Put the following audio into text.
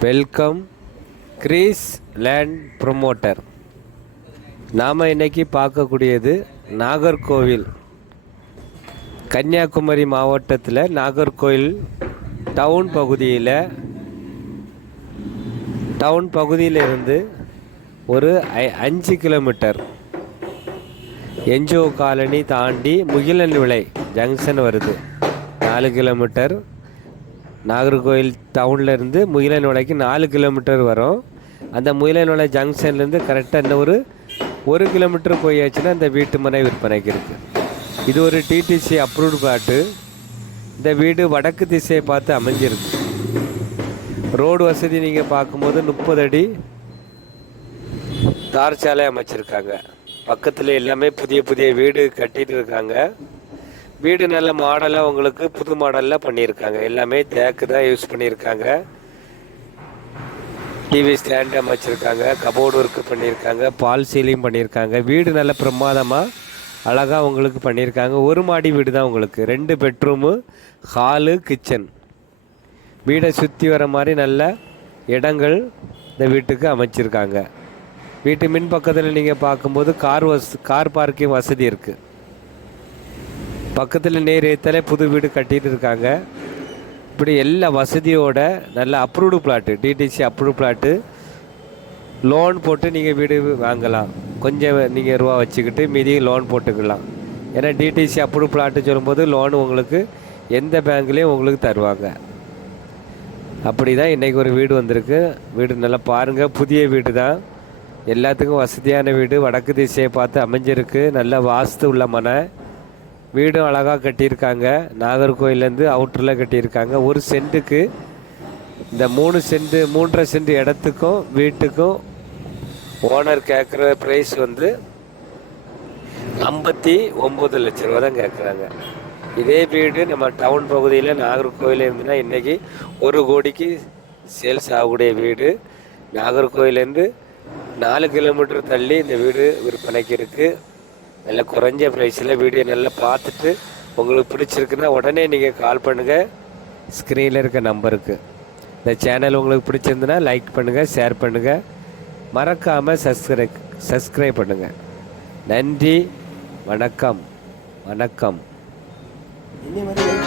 Welcome Greece land promoter நாம் இன்னைக்கு பார்க்கக்கூடியது நாகர்கோவில் கன்னியாகுமரி மாவட்டத்தில் நாகர்கோவில் டவுன் பகுதியில் டவுன் பகுதியில் இருந்து ஒரு ஐ- அஞ்சு கிலோமீட்டர் என்ஜிஓ காலனி தாண்டி முகிலன் விலை ஜங்ஷன் வருது. நாலு கிலோமீட்டர் நாகர்கோவில் டவுன்லேருந்து இருந்து வலைக்கு நாலு கிலோமீட்டர் வரும். அந்த முகிலன் வலை ஜங்ஷன்லேருந்து கரெக்டாக இன்னும் ஒரு ஒரு கிலோமீட்டர் போயாச்சுன்னா அந்த வீட்டு மனை விற்பனைக்கு இருக்குது இது ஒரு டிடிசி அப்ரூவ்டு பாட்டு இந்த வீடு வடக்கு திசையை பார்த்து அமைஞ்சிருக்கு. ரோடு வசதி நீங்கள் பார்க்கும்போது முப்பது அடி தார் சாலை அமைச்சிருக்காங்க. பக்கத்தில் எல்லாமே புதிய புதிய வீடு கட்டிகிட்டு இருக்காங்க. வீடு நல்ல மாடலாக உங்களுக்கு புது மாடலில் பண்ணியிருக்காங்க. எல்லாமே தேக்கு தான் யூஸ் பண்ணியிருக்காங்க. டிவி ஸ்டாண்ட் அமைச்சிருக்காங்க. கபோர்டு ஒர்க்கு பண்ணியிருக்காங்க. பால் சீலிங் பண்ணியிருக்காங்க. வீடு நல்ல பிரமாதமாக அழகாக உங்களுக்கு பண்ணியிருக்காங்க. ஒரு மாடி வீடு தான் உங்களுக்கு. ரெண்டு பெட்ரூமு ஹாலு கிச்சன் வீடை சுற்றி வர மாதிரி நல்ல இடங்கள் இந்த வீட்டுக்கு அமைச்சிருக்காங்க. வீட்டு மின் பக்கத்தில் நீங்கள் பார்க்கும்போது கார் வஸ் கார் பார்க்கிங் வசதி இருக்குது பக்கத்தில் நேர் ஏற்றாலே புது வீடு கட்டிகிட்டு இருக்காங்க. இப்படி எல்லா வசதியோட நல்ல approved plot D T C approve plot loan போட்டு நீங்கள் வீடு வாங்கலாம். கொஞ்சம் நீங்கள் ரூபா வச்சுக்கிட்டு மீதி லோன் போட்டுக்கலாம். ஏன்னா D T C approve plot சொல்லும்போது லோன் உங்களுக்கு எந்த பேங்க்லேயும் உங்களுக்கு தருவாங்க. அப்படி தான் இன்றைக்கி ஒரு வீடு வந்திருக்கு. வீடு நல்லா பாருங்கள் புதிய வீடு தான் எல்லாத்துக்கும் வசதியான வீடு வடக்கு திசையை பார்த்து அமைஞ்சிருக்கு. நல்ல வாஸ்து உள்ள மனை. வீடும் அழகாக கட்டியிருக்காங்க. நாகர்கோயிலேருந்து அவுட்டரில் கட்டியிருக்காங்க. ஒரு சென்ட்டுக்கு இந்த மூணு சென்ட் மூன்றரை சென்ட் இடத்துக்கும் வீட்டுக்கும் ஓனர் கேட்குற ப்ரைஸ் வந்து ஐம்பத்தி ஒம்பது லட்ச ரூபா தான் கேட்குறாங்க இதே வீடு நம்ம டவுன் பகுதியில் நாகர்கோவில் இருந்துன்னா இன்றைக்கி ஒரு கோடிக்கு சேல்ஸ் ஆகக்கூடிய வீடு. நாகர்கோவிலேருந்து நாலு கிலோமீட்டர் தள்ளி இந்த வீடு விற்பனைக்கு இருக்குது நல்ல குறைஞ்ச ப்ரைஸில் வீடியோ நல்லா பார்த்துட்டு உங்களுக்கு பிடிச்சிருக்குன்னா உடனே நீங்கள் கால் பண்ணுங்கள் ஸ்க்ரீனில் இருக்க நம்பருக்கு இந்த சேனல் உங்களுக்கு பிடிச்சிருந்துன்னா லைக் பண்ணுங்கள் ஷேர் பண்ணுங்கள் மறக்காமல் சப்ஸ்கிரைப் சப்ஸ்கிரைப் பண்ணுங்கள் நன்றி வணக்கம் வணக்கம். வந்து